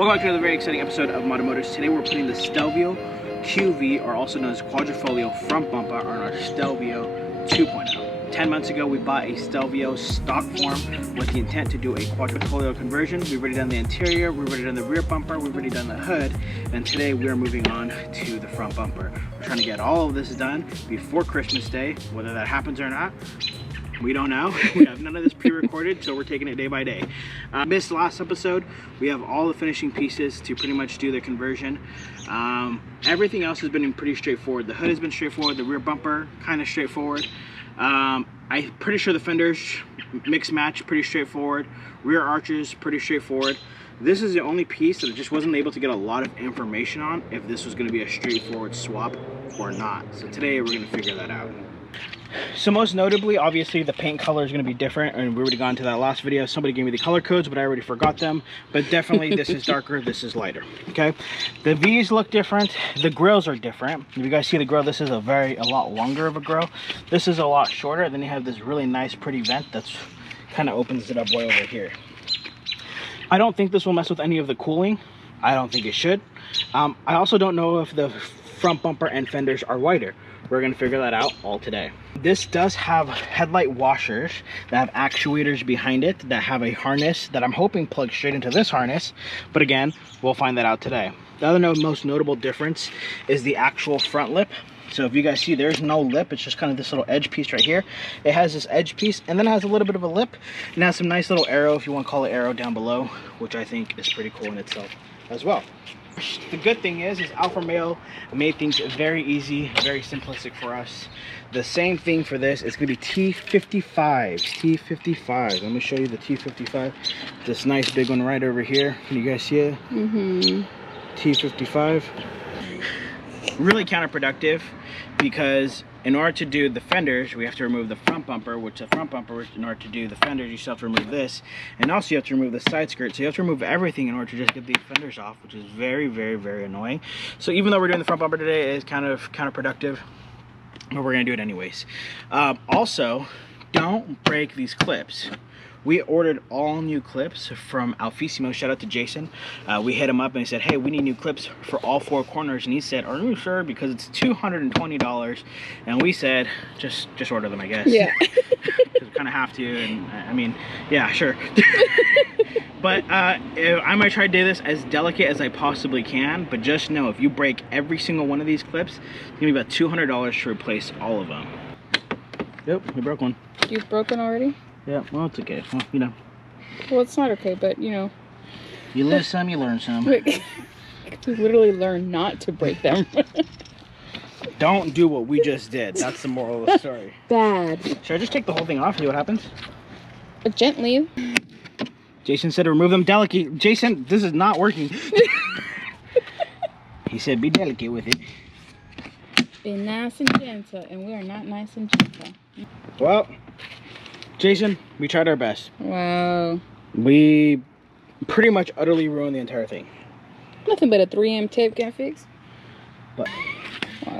Welcome back to another very exciting episode of Modern Motors. Today we're putting the Stelvio QV, or also known as Quadrifoglio front bumper, on our Stelvio 2.0. 10 months ago we bought a Stelvio stock form with the intent to do a Quadrifoglio conversion. We've already done the interior, we've already done the rear bumper, we've already done the hood, and today we're moving on to the front bumper. We're trying to get all of this done before Christmas Day. Whether that happens or not, we don't know. We have none of this pre-recorded, so we're taking it day by day. Missed last episode. We have all the finishing pieces to pretty much do the conversion. Everything else has been pretty straightforward. The hood has been straightforward. The rear bumper, kind of straightforward. I'm pretty sure the fenders, mix match, pretty straightforward. Rear arches, pretty straightforward. This is the only piece that I just wasn't able to get a lot of information on, if this was going to be a straightforward swap or not. So today we're going to figure that out. So most notably, obviously the paint color is going to be different, and we already got into that last video. Somebody gave me the color codes, but I already forgot them. But definitely this is darker, this is lighter. Okay, the V's look different, the grills are different. If you guys see the grill, this is a lot longer of a grill. This is a lot shorter. Then you have this really nice pretty vent that's kind of opens it up way over here. I don't think this will mess with any of the cooling. I don't think it should. I also don't know if the front bumper and fenders are wider. We're going to figure that out all today. This does have headlight washers that have actuators behind it that have a harness that I'm hoping plugs straight into this harness, but again, we'll find that out today. The other most notable difference is the actual front lip. So if you guys see, there's no lip, it's just kind of this little edge piece right here. It has this edge piece, and then it has a little bit of a lip, and has some nice little arrow, if you want to call it arrow, down below, which I think is pretty cool in itself as well. The good thing is Alfa Romeo made things very easy, very simplistic for us. The same thing for this. It's going to be T55s. T55. Let me show you the T55. This nice big one right over here. Can you guys see it? T55. Really counterproductive, because in order to do the fenders, we have to remove the front bumper, which the front bumper, in order to do the fenders, you still have to remove this, and also you have to remove the side skirt. So you have to remove everything in order to just get these fenders off, which is very, very, very annoying. So even though we're doing the front bumper today, it is kind of counterproductive, but we're gonna do it anyways. Also, don't break these clips. We ordered all new clips from Alfissimo. Shout out to Jason. We hit him up and he said, hey, we need new clips for all four corners. And he said, are you sure? Because it's $220. And we said, just order them, I guess. Yeah. Because we kind of have to. And I mean, yeah, sure. But I'm going to try to do this as delicate as I possibly can. But just know, if you break every single one of these clips, it's going to be about $200 to replace all of them. Yep, we broke one. You've broken already? Yeah, well, it's okay. Well, you know. Well, it's not okay, but you know. You live some, you learn some. We literally learn not to break them. Don't do what we just did. That's the moral of the story. Bad. Should I just take the whole thing off and see what happens? Gently. Jason said to remove them delicately. Jason, this is not working. He said be delicate with it. Be nice and gentle, and we are not nice and gentle. Well, Jason, we tried our best. Wow. We pretty much utterly ruined the entire thing. Nothing but a 3M tape can't fix. But wow.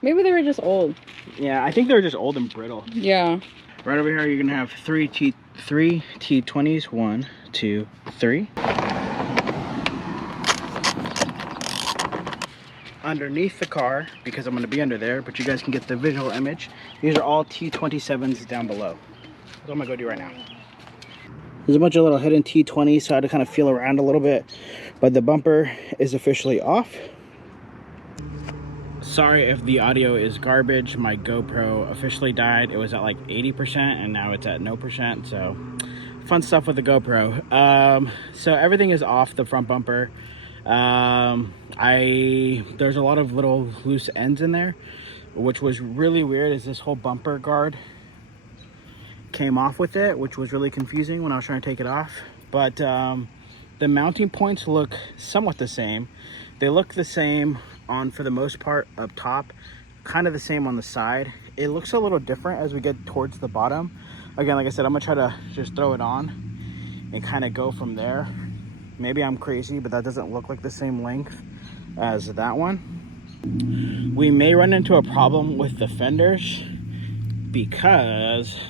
Maybe they were just old. Yeah, I think they were just old and brittle. Yeah. Right over here, you're gonna have three T20s. 1, 2, 3. Underneath the car, because I'm going to be under there, but you guys can get the visual image. These are all T27s down below. That's what I'm going to go do right now. There's a bunch of little hidden T20s, so I had to kind of feel around a little bit, but the bumper is officially off. Sorry if the audio is garbage. My GoPro officially died. It was at like 80% and now it's at no percent, so fun stuff with the GoPro. So everything is off the front bumper. There's a lot of little loose ends in there, which was really weird, as this whole bumper guard came off with it, which was really confusing when I was trying to take it off. But the mounting points look somewhat the same. They look the same on, for the most part, up top, kind of the same on the side. It looks a little different as we get towards the bottom. Again, like I said, I'm gonna try to just throw it on and kind of go from there. Maybe I'm crazy, but that doesn't look like the same length as that one. We may run into a problem with the fenders, because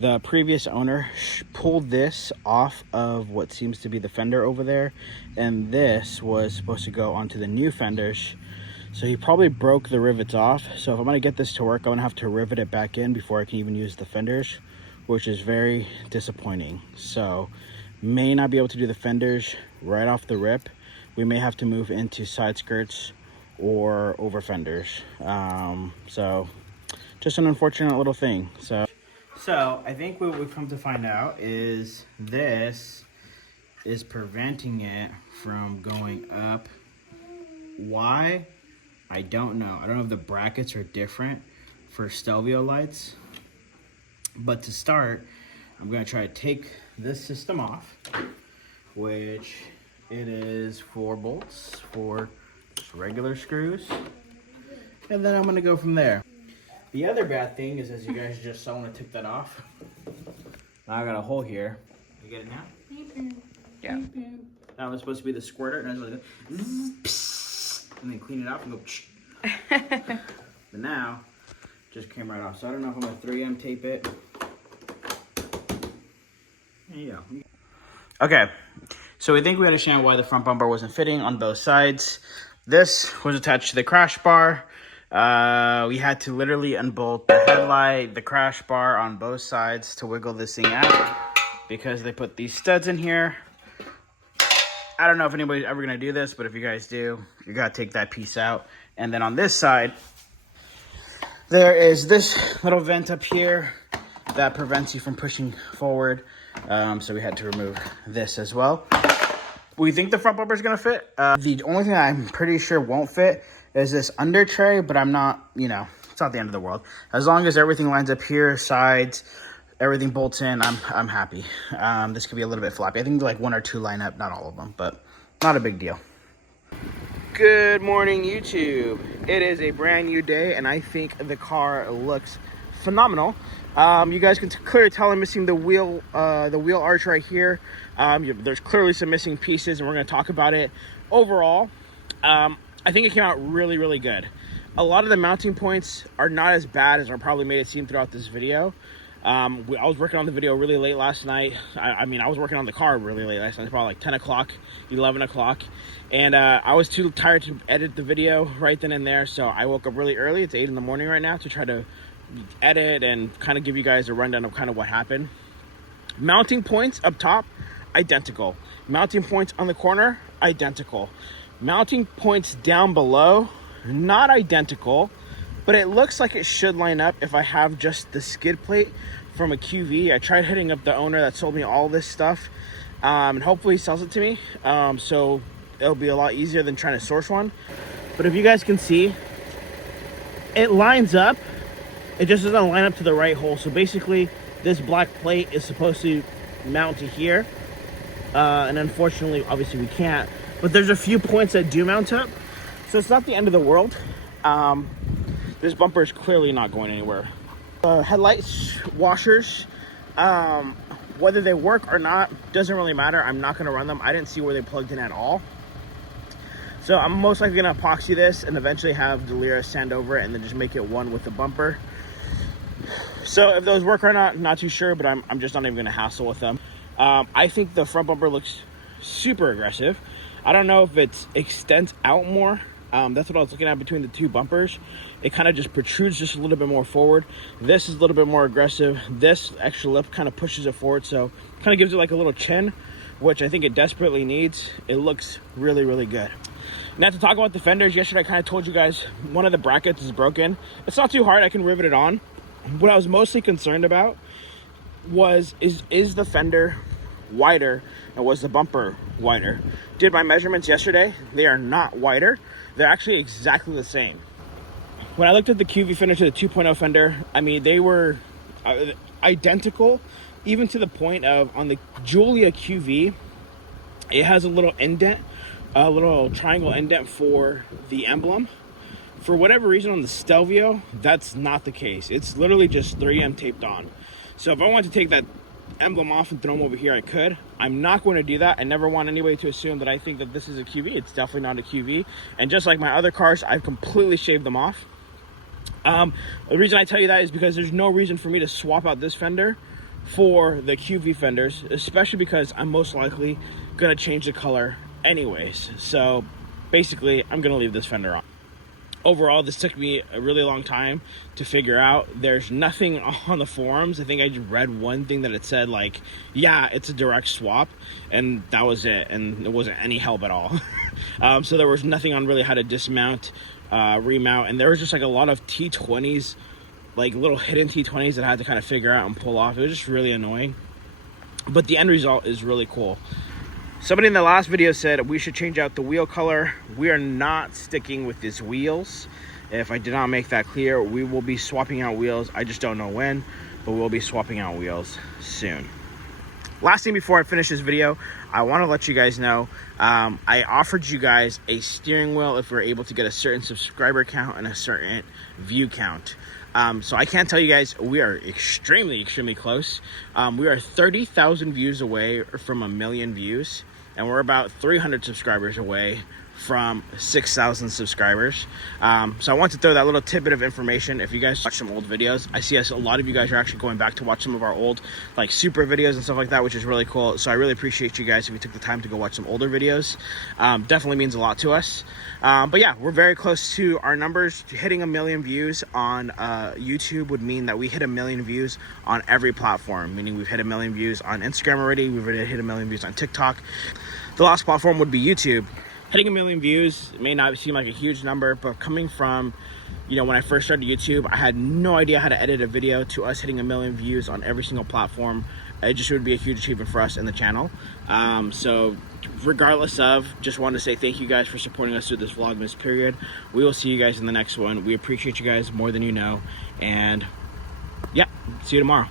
The previous owner pulled this off of what seems to be the fender over there, and this was supposed to go onto the new fenders. So he probably broke the rivets off. So if I'm gonna get this to work, I'm gonna have to rivet it back in before I can even use the fenders, which is very disappointing. So may not be able to do the fenders right off the rip. We may have to move into side skirts or over fenders. So just an unfortunate little thing. So I think what we've come to find out is this is preventing it from going up. Why? I don't know. I don't know if the brackets are different for Stelvio lights. But to start, I'm going to try to take this system off, which it is 4 bolts, 4 just regular screws. And then I'm going to go from there. The other bad thing is, as you guys just saw when I took that off, now I got a hole here. You get it now? Yeah. That was supposed to be the squirter, and I was going to go and then clean it up and go. But now, just came right off. So I don't know if I'm going to 3M tape it. There you go. Okay, so we think we understand why the front bumper wasn't fitting on both sides. This was attached to the crash bar. We had to literally unbolt the headlight, the crash bar on both sides to wiggle this thing out because they put these studs in here. I don't know if anybody's ever going to do this, but if you guys do, you got to take that piece out. And then on this side, there is this little vent up here that prevents you from pushing forward. So we had to remove this as well. We think the front bumper is going to fit. The only thing I'm pretty sure won't fit is this under tray, but I'm not, you know, it's not the end of the world. As long as everything lines up here, sides, everything bolts in, I'm happy. This could be a little bit floppy. I think like 1 or 2 line up, not all of them, but not a big deal. Good morning, YouTube. It is a brand new day, and I think the car looks phenomenal. You guys can clearly tell I'm missing the wheel arch right here. There's clearly some missing pieces, and we're going to talk about it. Overall, I think it came out really, really good. A lot of the mounting points are not as bad as I probably made it seem throughout this video. I was working on the video really late last night. I mean, I was working on the car really late last night, probably like 10 o'clock, 11 o'clock. And I was too tired to edit the video right then and there, so I woke up really early. It's 8 in the morning right now to try to edit and kind of give you guys a rundown of kind of what happened. Mounting points up top, identical. Mounting points on the corner, identical. Mounting points down below, not identical, but it looks like it should line up if I have just the skid plate from a QV. I tried hitting up the owner that sold me all this stuff, and hopefully he sells it to me, so it'll be a lot easier than trying to source one. But if you guys can see, it lines up. It just doesn't line up to the right hole. So basically, this black plate is supposed to mount to here, and unfortunately, obviously we can't. But there's a few points that do mount up, so it's not the end of the world. This bumper is clearly not going anywhere. Headlights, washers, whether they work or not, doesn't really matter. I'm not gonna run them. I didn't see where they plugged in at all. So I'm most likely gonna epoxy this and eventually have Delira sand over it and then just make it one with the bumper. So if those work or not too sure, but I'm just not even gonna hassle with them. I think the front bumper looks super aggressive. I don't know if it extends out more. That's what I was looking at between the two bumpers. It kind of just protrudes just a little bit more forward. This is a little bit more aggressive. This extra lip kind of pushes it forward, so kind of gives it like a little chin, which I think it desperately needs. It looks really, really good. Now to talk about the fenders, yesterday I kind of told you guys one of the brackets is broken. It's not too hard, I can rivet it on. What I was mostly concerned about was, is the fender wider and was the bumper wider? Did my measurements yesterday, they are not wider. They're actually exactly the same. When I looked at the QV fender to the 2.0 fender, I mean, they were identical, even to the point of on the Giulia QV, it has a little indent, a little triangle indent for the emblem. For whatever reason on the Stelvio, that's not the case. It's literally just 3M taped on. So if I want to take that emblem off and throw them over here, I could. I'm not going to do that. I never want anybody to assume that I think that this is a QV. It's definitely not a QV. And just like my other cars, I've completely shaved them off. The reason I tell you that is because there's no reason for me to swap out this fender for the QV fenders, especially because I'm most likely gonna change the color anyways. So basically, I'm gonna leave this fender on. Overall, this took me a really long time to figure out. There's nothing on the forums. I think I just read one thing that it said like, yeah, it's a direct swap, and that was it, and it wasn't any help at all. So there was nothing on really how to dismount, remount, and there was just like a lot of T20s, like little hidden T20s that I had to kind of figure out and pull off. It was just really annoying, but the end result is really cool. Somebody in the last video said we should change out the wheel color. We are not sticking with these wheels. If I did not make that clear, we will be swapping out wheels. I just don't know when, but we'll be swapping out wheels soon. Last thing before I finish this video, I want to let you guys know, I offered you guys a steering wheel if we're able to get a certain subscriber count and a certain view count. So I can't tell you guys, we are extremely close. We are 30,000 views away from 1 million views, and we're about 300 subscribers away from 6,000 subscribers. So I want to throw that little tidbit of information. If you guys watch some old videos, I see a lot of you guys are actually going back to watch some of our old like super videos and stuff like that, which is really cool. So I really appreciate you guys if you took the time to go watch some older videos. Definitely means a lot to us. But yeah, we're very close to our numbers. Hitting 1 million views on YouTube would mean that we hit 1 million views on every platform, meaning we've hit 1 million views on Instagram already. We've already hit 1 million views on TikTok. The last platform would be YouTube. Hitting 1 million views may not seem like a huge number, but coming from, you know, when I first started YouTube, I had no idea how to edit a video, to us hitting 1 million views on every single platform. It just would be a huge achievement for us in the channel. So regardless of, just wanted to say thank you guys for supporting us through this Vlogmas period. We will see you guys in the next one. We appreciate you guys more than you know. And yeah, see you tomorrow.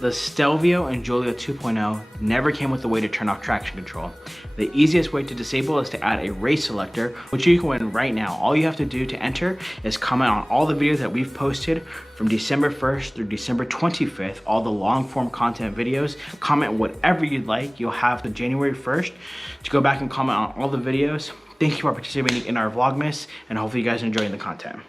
The Stelvio and Giulia 2.0 never came with a way to turn off traction control. The easiest way to disable is to add a race selector, which you can win right now. All you have to do to enter is comment on all the videos that we've posted from December 1st through December 25th, all the long form content videos. Comment whatever you'd like. You'll have the January 1st to go back and comment on all the videos. Thank you for participating in our Vlogmas, and hopefully you guys are enjoying the content.